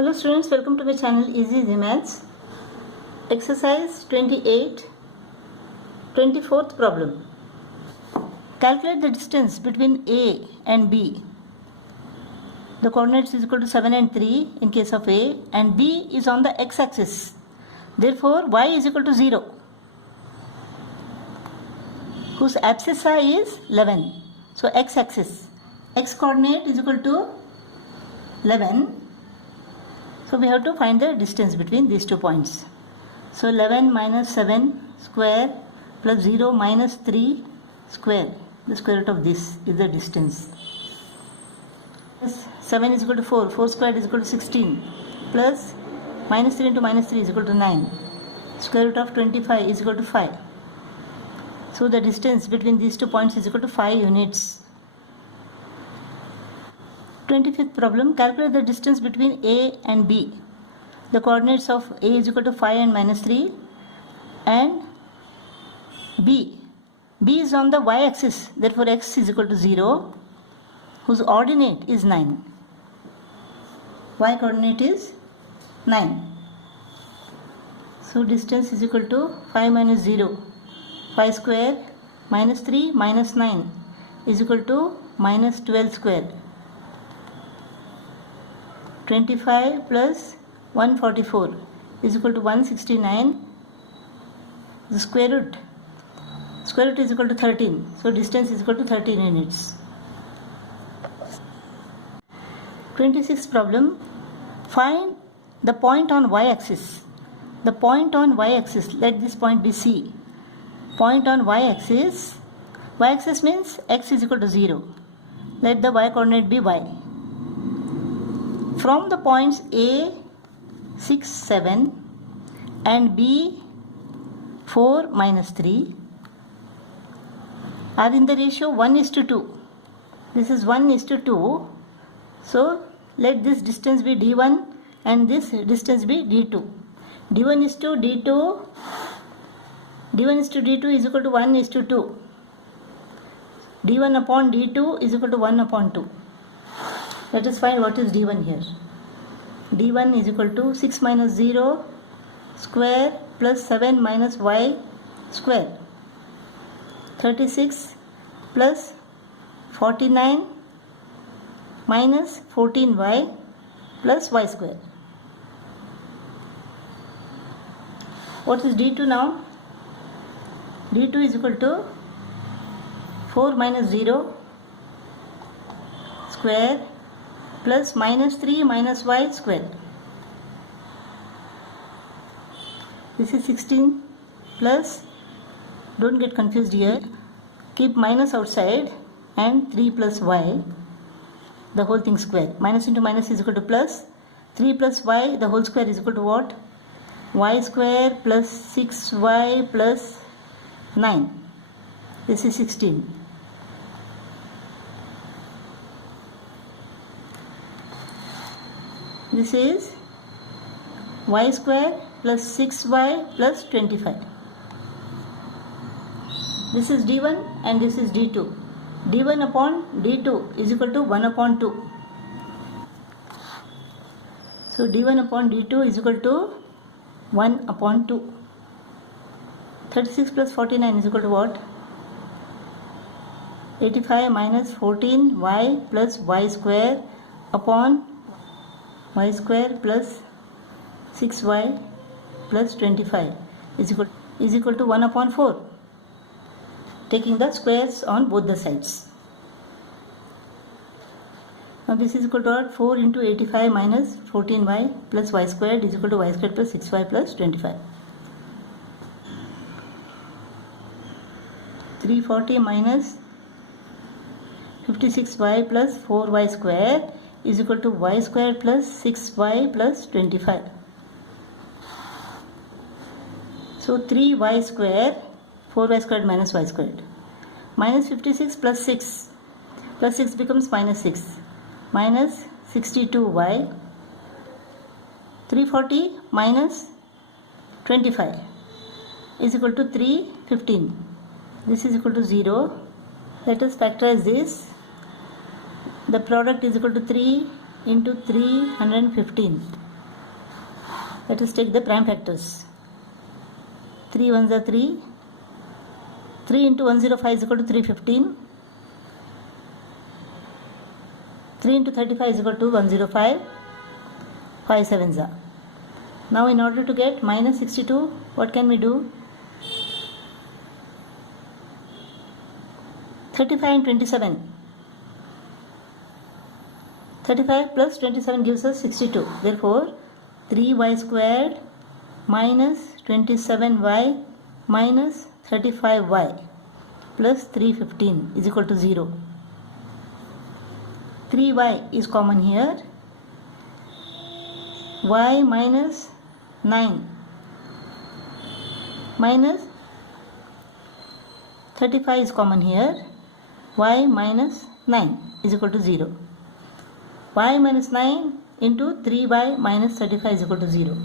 Hello students, welcome to my channel Easy Maths. Exercise 28, 24th problem. Calculate the distance between A and B. The coordinates is equal to 7 and 3 in case of A, and B is on the x-axis. Therefore, y is equal to 0, whose abscissa is 11. So x-axis, x coordinate is equal to 11. So we have to find the distance between these 2 points. So 11 minus 7 square plus 0 minus 3 square. The square root of this is the distance. 7 is equal to 4. 4 squared is equal to 16. Plus minus 3 into minus 3 is equal to 9. Square root of 25 is equal to 5. So the distance between these 2 points is equal to 5 units. 25th problem, calculate the distance between A and B. The coordinates of A is equal to 5 and minus 3, and B is on the y-axis, therefore x is equal to 0, whose ordinate is 9. Y coordinate is 9. So distance is equal to 5 minus 0. 5 square minus 3 minus 9 is equal to minus 12 square. 25 plus 144 is equal to 169. The square root is equal to 13. So distance is equal to 13 units. 26th problem. Find the point on y-axis. The point on y-axis, let this point be C. Point on y-axis. Y-axis means x is equal to 0. Let the y coordinate be y. From the points A, 6, 7 and B, 4, minus 3 are in the ratio 1:2. This is 1:2. So, let this distance be D1 and this distance be D2. D1 is to D2. D1 is to D2 is equal to 1:2. D1 upon D2 is equal to 1 upon 2. Let us find what is D1 here. D1 is equal to 6 minus 0 square plus 7 minus y square. 36 plus 49 minus 14y plus y square. What is D2 now? D2 is equal to 4 minus 0 square plus minus 3 minus y square. This is 16 plus, don't get confused here, keep minus outside, and 3 plus y, the whole thing square. Minus into minus is equal to plus. 3 plus y, the whole square is equal to what? Y square plus 6y plus 9. This is 16. This is y square plus 6y plus 25. This is D1 and this is D2. D1 upon D2 is equal to 1 upon 2. So D1 upon D2 is equal to 1 upon 2. 36 plus 49 is equal to what? 85 minus 14y plus y square upon y square plus 6y plus 25 is equal to 1 upon 4. Taking the squares on both the sides. Now this is equal to what? 4 into 85 minus 14y plus y squared is equal to y squared plus 6y plus 25. 340 minus 56y plus 4y square is equal to y square plus 6y plus 25. So 3y square, 4y squared minus y squared. Minus 56 plus 6. Plus 6 becomes minus 6. Minus 62y. 340 minus 25 is equal to 315. This is equal to 0. Let us factorize this. The product is equal to 3 into 315. Let us take the prime factors. 3 ones are 3. 3 into 105 is equal to 315. 3 into 35 is equal to 105. 5 sevens are. Now in order to get minus 62, what can we do? 35 and 27. 35 plus 27 gives us 62. Therefore, 3y squared minus 27y minus 35y plus 315 is equal to 0. 3y is common here. Y minus 9 minus 35 is common here. Y minus 9 is equal to 0. Y minus 9 into 3y minus 35 is equal to 0.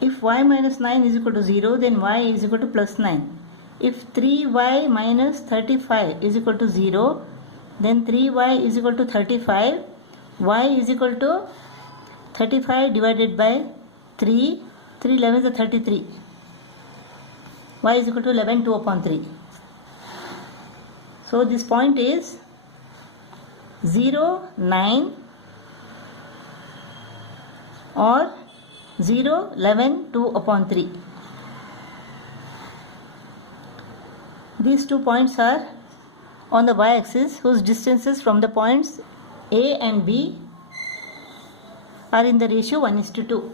If y minus 9 is equal to 0, then y is equal to plus 9. If 3y minus 35 is equal to 0, then 3y is equal to 35. Y is equal to 35 divided by 3. 3 11 is 33. Y is equal to 11, 2 upon 3. So this point is 0, 9 or 0, 11, 2 upon 3. These 2 points are on the y-axis whose distances from the points A and B are in the ratio 1:2.